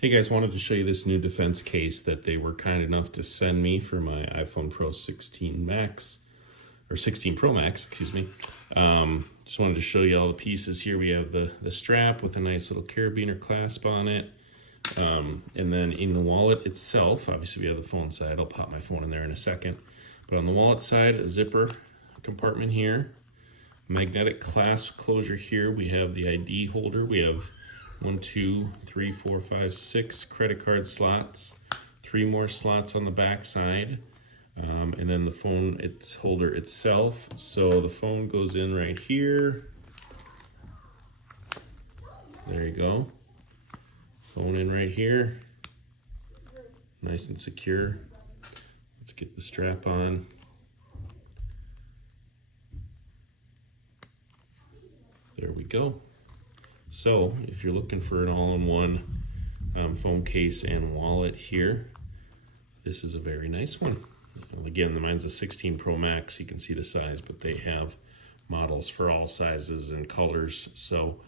Hey guys, wanted to show you this new defense case that they were kind enough to send me for my iPhone Pro 16 Max, or 16 Pro Max, excuse me. Just wanted to show you all the pieces here. We have the strap with a nice little carabiner clasp on it. And then in the wallet itself, obviously we have the phone side. I'll pop my phone in there in a second. But on the wallet side, a zipper compartment here. Magnetic clasp closure here. We have the ID holder. We have 1, 2, 3, 4, 5, 6 credit card slots, 3 more slots on the back side, and then the phone holder itself. So the phone goes in right here. There you go. Phone in right here. Nice and secure. Let's get the strap on. There we go. So if you're looking for an all-in-one phone case and wallet here, this is a very nice one. Again, mine's a 16 Pro Max. You can see the size, but they have models for all sizes and colors. So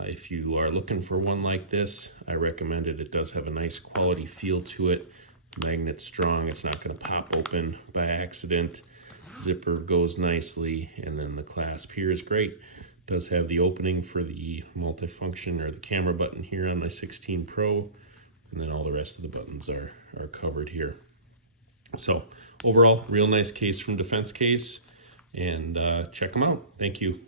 if you are looking for one like this, I recommend it. It does have a nice quality feel to it. The magnet's strong. It's not going to pop open by accident. Zipper goes nicely, and then the clasp here is great. Does have the opening for the multifunction or the camera button here on my 16 Pro, and then all the rest of the buttons are covered here. So overall, real nice case from Defencase, and check them out. Thank you.